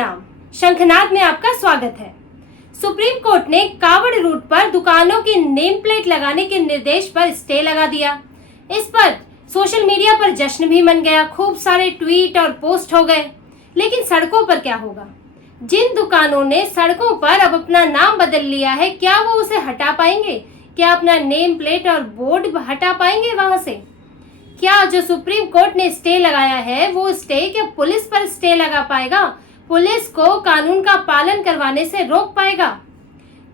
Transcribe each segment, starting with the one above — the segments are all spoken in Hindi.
राम। शंखनाद में आपका स्वागत है। सुप्रीम कोर्ट ने कावड़ रूट पर दुकानों की नेम प्लेट लगाने के निर्देश पर स्टे लगा दिया। इस पर सोशल मीडिया पर जश्न भी मन गया, खूब सारे ट्वीट और पोस्ट हो गए। लेकिन सड़कों पर क्या होगा? जिन दुकानों ने सड़कों पर अब अपना नाम बदल लिया है, क्या वो उसे हटा पाएंगे? क्या अपना नेम प्लेट और बोर्ड हटा पाएंगे वहां से? क्या जो सुप्रीम कोर्ट ने स्टे लगाया है वो स्टे क्या पुलिस पर स्टे लगा पाएगा? पुलिस को कानून का पालन करवाने से रोक पाएगा?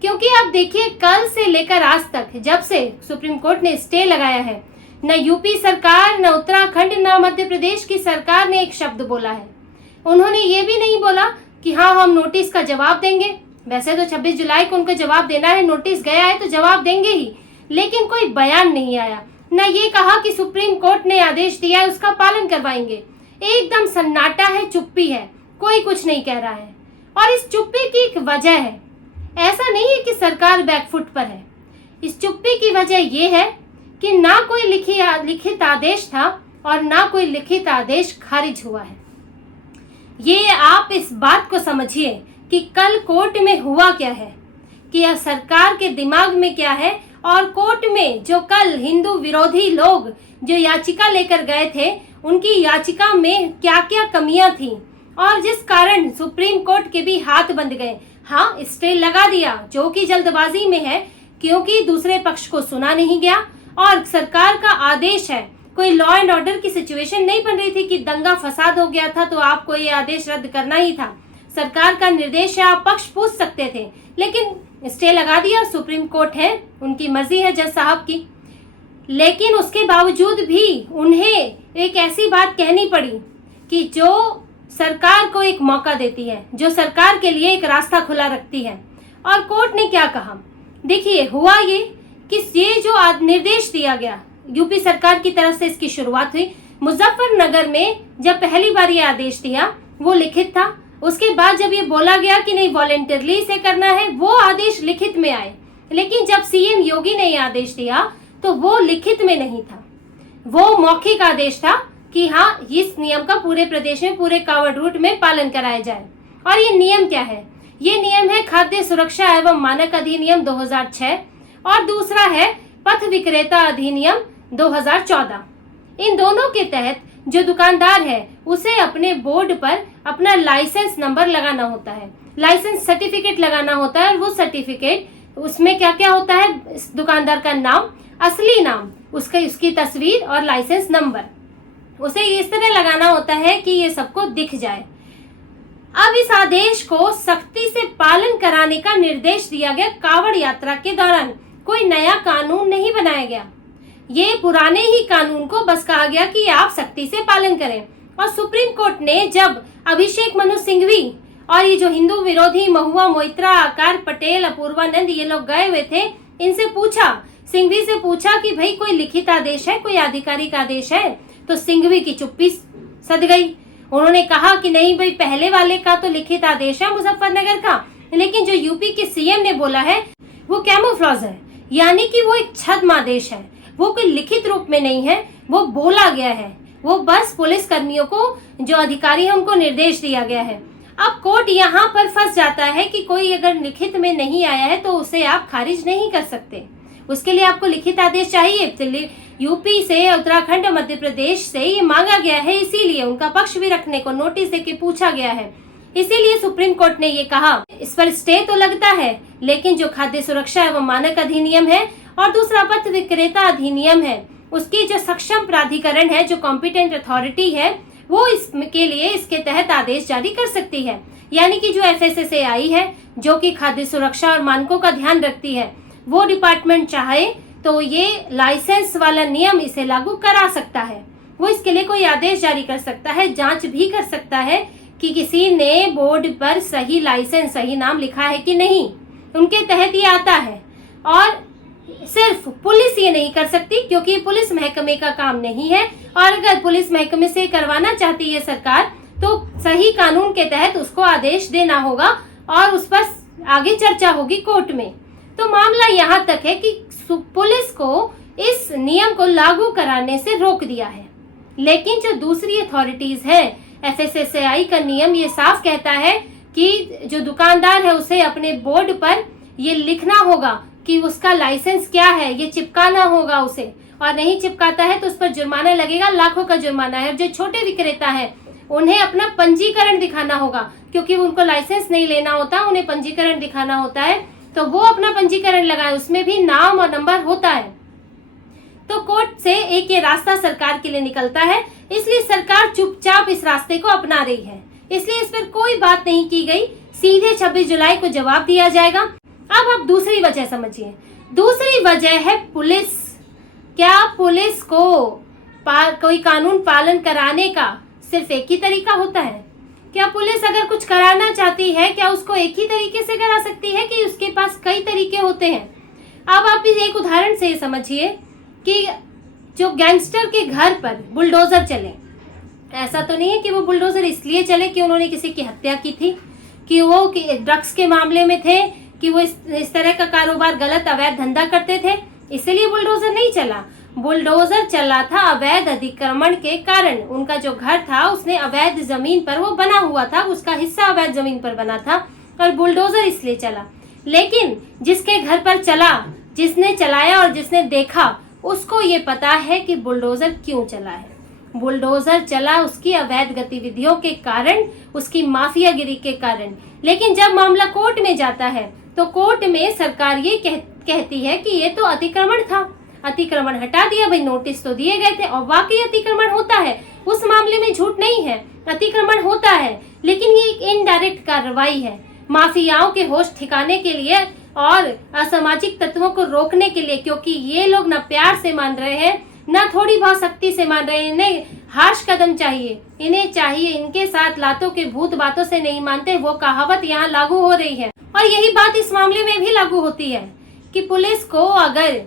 क्योंकि आप देखिए, कल से लेकर आज तक जब से सुप्रीम कोर्ट ने स्टे लगाया है, न यूपी सरकार, न उत्तराखंड, न मध्य प्रदेश की सरकार ने एक शब्द बोला है। उन्होंने ये भी नहीं बोला कि हाँ, हम नोटिस का जवाब देंगे। वैसे तो 26 जुलाई को उनको जवाब देना है, नोटिस गया है तो जवाब देंगे ही, लेकिन कोई बयान नहीं आया। न ये कहा कि सुप्रीम कोर्ट ने आदेश दिया है उसका पालन करवाएंगे। एकदम सन्नाटा है, चुप्पी है, कोई कुछ नहीं कह रहा है। और इस चुप्पी की एक वजह है। ऐसा नहीं है कि सरकार बैकफुट पर है। इस चुप्पी की वजह यह है कि ना कोई लिखित आदेश था और ना कोई लिखित आदेश खारिज हुआ है। ये आप इस बात को समझिए कि कल कोर्ट में हुआ क्या है, कि यह सरकार के दिमाग में क्या है, और कोर्ट में जो कल हिंदू विरोधी लोग जो याचिका लेकर गए थे, उनकी याचिका में क्या क्या कमियां थी और जिस कारण सुप्रीम कोर्ट के भी हाथ बंद गए। हाँ, स्टे लगा दिया जो कि जल्दबाजी में है, क्योंकि दूसरे पक्ष को सुना नहीं गया और सरकार का आदेश है। कोई लॉ एंड ऑर्डर की सिचुएशन नहीं बन रही थी कि दंगा फसाद हो गया था तो आपको ये आदेश रद्द करना ही था। सरकार का निर्देश है, आप पक्ष पूछ सकते थे, लेकिन स्टे लगा दिया। सुप्रीम कोर्ट है, उनकी मर्जी है जज साहब की। लेकिन उसके बावजूद भी उन्हें एक ऐसी बात कहनी पड़ी कि जो सरकार को एक मौका देती है, जो सरकार के लिए एक रास्ता खुला रखती है। और कोर्ट ने क्या कहा? देखिए, हुआ ये कि ये जो निर्देश दिया गया यूपी सरकार की तरफ से, इसकी शुरुआत हुई मुजफ्फरनगर में। जब पहली बार ये आदेश दिया वो लिखित था। उसके बाद जब ये बोला गया कि नहीं, वॉलेंटरली इसे करना है, वो आदेश लिखित में आए। लेकिन जब सीएम योगी ने ये आदेश दिया तो वो लिखित में नहीं था, वो मौखिक आदेश था कि हाँ, इस नियम का पूरे प्रदेश में, पूरे कावड़ रूट में पालन कराया जाए। और ये नियम क्या है? ये नियम है खाद्य सुरक्षा एवं मानक अधिनियम 2006 और दूसरा है पथ विक्रेता अधिनियम 2014। इन दोनों के तहत जो दुकानदार है उसे अपने बोर्ड पर अपना लाइसेंस नंबर लगाना होता है, लाइसेंस सर्टिफिकेट लगाना होता है। और वो सर्टिफिकेट, उसमें क्या क्या होता है? इस दुकानदार का नाम, असली नाम, उसकी तस्वीर और लाइसेंस नंबर, उसे इस तरह लगाना होता है कि ये सबको दिख जाए। अब इस आदेश को सख्ती से पालन कराने का निर्देश दिया गया कावड़ यात्रा के दौरान। कोई नया कानून नहीं बनाया गया, ये पुराने ही कानून को बस कहा गया कि आप सख्ती से पालन करें। और सुप्रीम कोर्ट ने जब अभिषेक मनु सिंघवी और ये जो हिंदू विरोधी महुआ मोइत्रा, आकार पटेल, अपूर्वानंद, ये लोग गए हुए थे, इनसे पूछा, सिंघवी से पूछा कि भाई कोई लिखित आदेश है, कोई आधिकारिक आदेश है? तो सिंघवी की चुप्पी सध गई। उन्होंने कहा कि नहीं भाई, पहले वाले का तो लिखित आदेश है मुजफ्फरनगर का, लेकिन जो यूपी के सीएम ने बोला है वो कैमोफ्लेज है, यानी कि वो एक छद्म आदेश है, वो कोई लिखित रूप में नहीं है, वो बोला गया है, वो बस पुलिस कर्मियों को, जो अधिकारी है, उनको निर्देश दिया गया है। अब कोर्ट यहाँ पर फंस जाता है कि कोई अगर लिखित में नहीं आया है तो उसे आप खारिज नहीं कर सकते, उसके लिए आपको लिखित आदेश चाहिए। यूपी से, उत्तराखंड, मध्य प्रदेश से ये मांगा गया है, इसीलिए उनका पक्ष भी रखने को नोटिस देके पूछा गया है। इसीलिए सुप्रीम कोर्ट ने ये कहा, इस पर स्टे तो लगता है, लेकिन जो खाद्य सुरक्षा एवं मानक अधिनियम है और दूसरा पथ विक्रेता अधिनियम है, उसकी जो सक्षम प्राधिकरण है, जो कॉम्पिटेंट अथॉरिटी है, वो इसके लिए इसके तहत आदेश जारी कर सकती है। यानी कि जो FSSAI है, जो कि खाद्य सुरक्षा और मानकों का ध्यान रखती है, वो डिपार्टमेंट चाहे तो ये लाइसेंस वाला नियम इसे लागू करा सकता है। वो इसके लिए कोई आदेश जारी कर सकता है, जांच भी कर सकता है कि किसी ने बोर्ड पर सही लाइसेंस, सही नाम लिखा है कि नहीं, उनके तहत ये आता है। और सिर्फ पुलिस ये नहीं कर सकती, क्योंकि पुलिस महकमे का काम नहीं है। और अगर पुलिस महकमे से करवाना चाहती है सरकार, तो सही कानून के तहत उसको आदेश देना होगा और उस पर आगे चर्चा होगी कोर्ट में। तो मामला यहाँ तक है कि पुलिस को इस नियम को लागू कराने से रोक दिया है। लेकिन जो दूसरी अथॉरिटीज हैं, FSSAI का नियम ये साफ कहता है कि जो दुकानदार है उसे अपने बोर्ड पर ये लिखना होगा कि उसका लाइसेंस क्या है, ये चिपकाना होगा उसे, और नहीं चिपकाता है तो उस पर जुर्माना लगेगा, लाखों का जुर्माना है। जो छोटे विक्रेता है उन्हें अपना पंजीकरण दिखाना होगा, क्योंकि उनको लाइसेंस नहीं लेना होता, उन्हें पंजीकरण दिखाना होता है, तो वो अपना पंजीकरण लगाए, उसमें भी नाम और नंबर होता है। तो कोर्ट से एक ये रास्ता सरकार के लिए निकलता है, इसलिए सरकार चुपचाप इस रास्ते को अपना रही है, इसलिए इस पर कोई बात नहीं की गई। सीधे 26 जुलाई को जवाब दिया जाएगा। अब आप दूसरी वजह समझिए। दूसरी वजह है पुलिस। क्या पुलिस को कोई कानून पालन कराने का सिर्फ एक ही तरीका होता है? क्या पुलिस अगर कुछ कराना चाहती है, क्या उसको एक ही तरीके से करा सकती है कि उसके पास कई तरीके होते हैं? अब आप इस एक उदाहरण से समझिए कि जो गैंगस्टर के घर पर बुलडोजर चले, ऐसा तो नहीं है कि वो बुलडोजर इसलिए चले कि उन्होंने किसी की हत्या की थी, कि वो ड्रग्स के मामले में थे, कि वो इस तरह का कारोबार गलत अवैध धंधा करते थे, इसलिए बुलडोजर नहीं चला। बुलडोजर चला था अवैध अतिक्रमण के कारण। उनका जो घर था उसने अवैध जमीन पर वो बना हुआ था, उसका हिस्सा अवैध जमीन पर बना था, और बुलडोजर इसलिए चला। लेकिन जिसके घर पर चला, जिसने चलाया और जिसने देखा, उसको ये पता है कि बुलडोजर क्यों चला है। बुलडोजर चला उसकी अवैध गतिविधियों के कारण, उसकी माफियागिरी के कारण। लेकिन जब मामला कोर्ट में जाता है तो कोर्ट में सरकार ये कहती है कि ये तो अतिक्रमण था, अतिक्रमण हटा दिया, भाई नोटिस तो दिए गए थे, और वाकई अतिक्रमण होता है, उस मामले में झूठ नहीं है, अतिक्रमण होता है। लेकिन ये एक इनडायरेक्ट कार्रवाई है माफियाओं के होश ठिकाने के लिए और असामाजिक तत्वों को रोकने के लिए, क्योंकि ये लोग न प्यार से मान रहे हैं, न थोड़ी बहुत सख्ती से मान रहे हैं। इन्हें हार्श कदम चाहिए, इन्हें चाहिए, इनके साथ लातों के भूत बातों से नहीं मानते, वो कहावत यहाँ लागू हो रही है। और यही बात इस मामले में भी लागू होती है कि पुलिस को अगर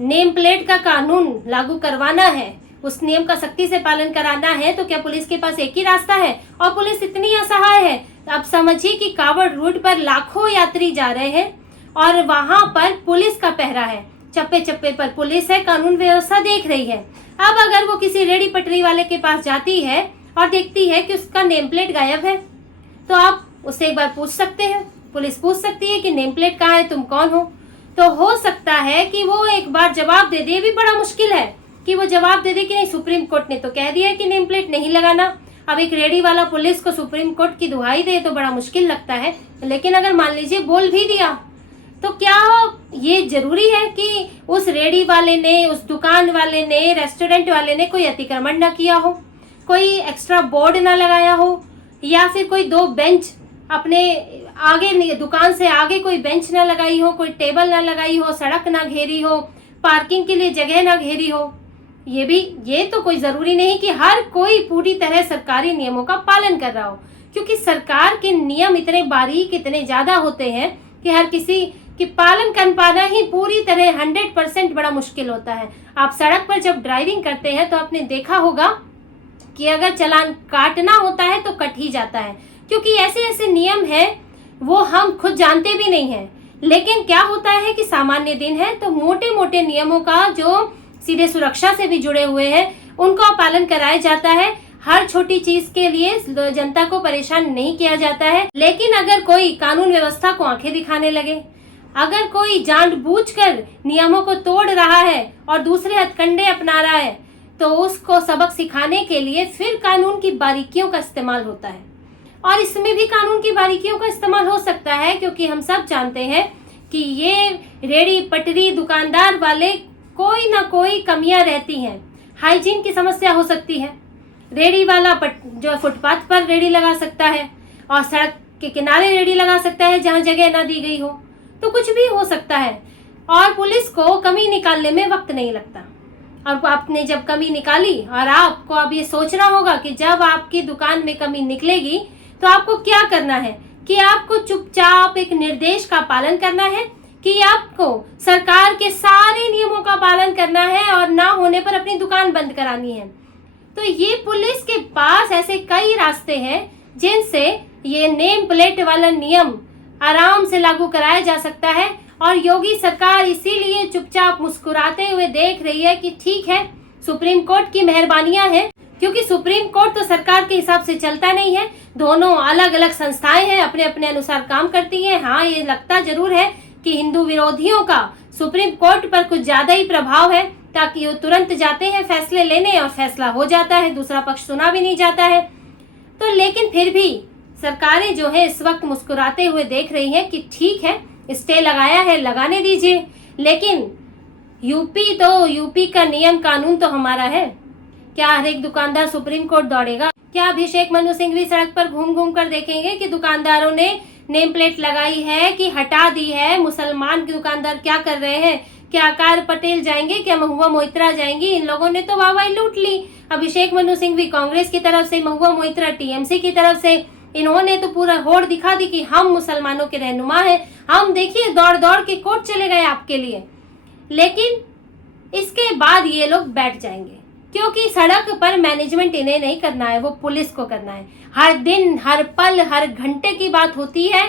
नेम प्लेट का कानून लागू करवाना है, उस नियम का सख्ती से पालन कराना है, तो क्या पुलिस के पास एक ही रास्ता है? और पुलिस इतनी असहाय है। अब समझिए कि कावड़ रूट पर लाखों यात्री जा रहे हैं और वहां पर पुलिस का पहरा है, चप्पे चप्पे पर पुलिस है, कानून व्यवस्था देख रही है। अब अगर वो किसी रेडी पटरी वाले के पास जाती है और देखती है कि उसका नेम प्लेट गायब है, तो आप उससे एक बार पूछ सकते हैं, पुलिस पूछ सकती है कि नेम प्लेट कहाँ है, तुम कौन हो? तो हो सकता है कि वो एक बार जवाब दे दे। ये भी बड़ा मुश्किल है कि वो जवाब दे दे कि नहीं, सुप्रीम कोर्ट ने तो कह दिया है कि नेम प्लेट नहीं लगाना। अब एक रेडी वाला पुलिस को सुप्रीम कोर्ट की दुहाई दे तो बड़ा मुश्किल लगता है। लेकिन अगर मान लीजिए बोल भी दिया, तो क्या ये जरूरी है कि उस रेडी वाले ने, उस दुकान वाले ने, रेस्टोरेंट वाले ने कोई अतिक्रमण न किया हो, कोई एक्स्ट्रा बोर्ड ना लगाया हो, या फिर कोई 2 बेंच अपने आगे, दुकान से आगे कोई बेंच ना लगाई हो, कोई टेबल ना लगाई हो, सड़क ना घेरी हो, पार्किंग के लिए जगह ना घेरी हो? ये तो कोई जरूरी नहीं कि हर कोई पूरी तरह सरकारी नियमों का पालन कर रहा हो, क्योंकि सरकार के नियम इतने बारीक, इतने ज्यादा होते हैं कि हर किसी कि पालन कर पाना ही पूरी तरह 100% बड़ा मुश्किल होता है। आप सड़क पर जब ड्राइविंग करते हैं तो आपने देखा होगा कि अगर चालान काटना होता है तो कट ही जाता है, क्योंकि ऐसे ऐसे नियम हैं वो हम खुद जानते भी नहीं हैं। लेकिन क्या होता है कि सामान्य दिन है तो मोटे मोटे नियमों का जो सीधे सुरक्षा से भी जुड़े हुए हैं उनका पालन कराया जाता है। हर छोटी चीज के लिए जनता को परेशान नहीं किया जाता है। लेकिन अगर कोई कानून व्यवस्था को आंखें दिखाने लगे, अगर कोई जानबूझकर नियमों को तोड़ रहा है और दूसरे हथकंडे अपना रहा है, तो उसको सबक सिखाने के लिए फिर कानून की बारीकियों का इस्तेमाल होता है। और इसमें भी कानून की बारीकियों का इस्तेमाल हो सकता है, क्योंकि हम सब जानते हैं कि ये रेडी पटरी दुकानदार वाले कोई ना कोई कमियां रहती हैं। हाइजीन की समस्या हो सकती है। रेडी वाला जो फुटपाथ पर रेडी लगा सकता है और सड़क के किनारे रेडी लगा सकता है जहां जगह ना दी गई हो, तो कुछ भी हो सकता है। और पुलिस को कमी निकालने में वक्त नहीं लगता। और आपने जब कमी निकाली, और आपको अब ये सोचना होगा कि जब आपकी दुकान में कमी निकलेगी तो आपको क्या करना है, कि आपको चुपचाप एक निर्देश का पालन करना है, कि आपको सरकार के सारे नियमों का पालन करना है और ना होने पर अपनी दुकान बंद करानी है। तो ये पुलिस के पास ऐसे कई रास्ते हैं जिनसे ये नेम प्लेट वाला नियम आराम से लागू कराया जा सकता है। और योगी सरकार इसीलिए चुपचाप मुस्कुराते हुए देख रही है कि ठीक है, सुप्रीम कोर्ट की मेहरबानियां हैं, क्योंकि सुप्रीम कोर्ट तो सरकार के हिसाब से चलता नहीं है। दोनों अलग अलग संस्थाएं हैं, अपने अपने अनुसार काम करती हैं। हाँ, ये लगता जरूर है कि हिंदू विरोधियों का सुप्रीम कोर्ट पर कुछ ज्यादा ही प्रभाव है, ताकि वो तुरंत जाते हैं फैसले लेने और फैसला हो जाता है, दूसरा पक्ष सुना भी नहीं जाता है। तो लेकिन फिर भी सरकारें जो है इस वक्त मुस्कुराते हुए देख रही हैं कि ठीक है, स्टे लगाया है, लगाने दीजिए, लेकिन यूपी का नियम कानून तो हमारा है। क्या हर एक दुकानदार सुप्रीम कोर्ट दौड़ेगा? क्या अभिषेक मनु सिंह भी सड़क पर घूम घूम कर देखेंगे कि दुकानदारों ने नेम प्लेट लगाई है कि हटा दी है? मुसलमान के दुकानदार क्या कर रहे हैं? क्या आकार पटेल जाएंगे? क्या महुआ मोइत्रा जाएंगी? इन लोगों ने तो वाहवाही लूट ली। अभिषेक मनु सिंह भी कांग्रेस की तरफ से, महुआ मोइत्रा टीएमसी की तरफ से। इन्होंने तो पूरा होड़ दिखा दी कि हम मुसलमानों के रहनुमा हैं, हम देखिए दौड़ दौड़ के कोर्ट चले गए आपके लिए। लेकिन इसके बाद ये लोग बैठ जाएंगे, क्योंकि सड़क पर मैनेजमेंट इन्हें नहीं करना है, वो पुलिस को करना है। हर दिन, हर पल, हर घंटे की बात होती है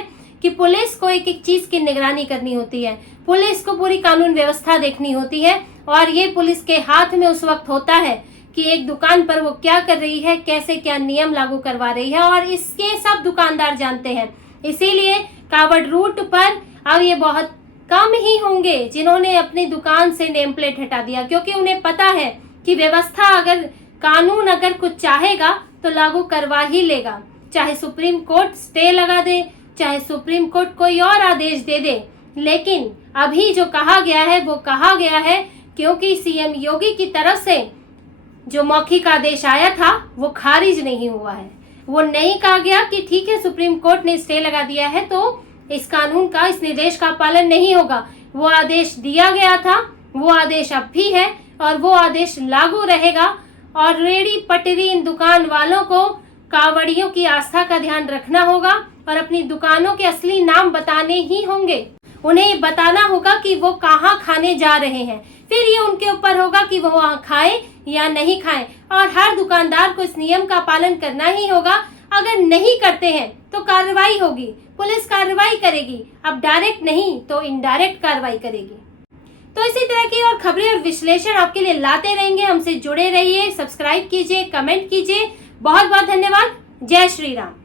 कि पुलिस को एक एक चीज की निगरानी करनी होती है, पुलिस को पूरी कानून व्यवस्था देखनी होती है। और ये पुलिस के हाथ में उस वक्त होता है कि एक दुकान पर वो क्या कर रही है, कैसे क्या नियम लागू करवा रही है, और इसके सब दुकानदार जानते हैं। इसीलिए कावड़ रूट पर अब ये बहुत कम ही होंगे जिन्होंने अपनी दुकान से नेम प्लेट हटा दिया, क्योंकि उन्हें पता है कि व्यवस्था अगर, कानून अगर कुछ चाहेगा तो लागू करवा ही लेगा, चाहे सुप्रीम कोर्ट स्टे लगा दे, चाहे सुप्रीम कोर्ट कोई और आदेश दे दे। लेकिन अभी जो कहा गया है वो कहा गया है, क्योंकि सीएम योगी की तरफ से जो मौखिक आदेश आया था वो खारिज नहीं हुआ है। वो नहीं कहा गया कि ठीक है सुप्रीम कोर्ट ने स्टे लगा दिया है तो इस कानून का, इस निर्देश का पालन नहीं होगा। वो आदेश दिया गया था, वो आदेश अब भी है और वो आदेश लागू रहेगा। और रेडी पटरी इन दुकान वालों को कावड़ियों की आस्था का ध्यान रखना होगा और अपनी दुकानों के असली नाम बताने ही होंगे। उन्हें बताना होगा कि वो कहाँ खाने जा रहे हैं, फिर ये उनके ऊपर होगा कि वो वहाँ खाए या नहीं खाएं। और हर दुकानदार को इस नियम का पालन करना ही होगा। अगर नहीं करते हैं तो कार्रवाई होगी, पुलिस कार्रवाई करेगी, अब डायरेक्ट नहीं तो इनडायरेक्ट कार्रवाई करेगी। तो इसी तरह की और खबरें और विश्लेषण आपके लिए लाते रहेंगे। हमसे जुड़े रहिए, सब्सक्राइब कीजिए, कमेंट कीजिए। बहुत बहुत धन्यवाद। जय श्री राम।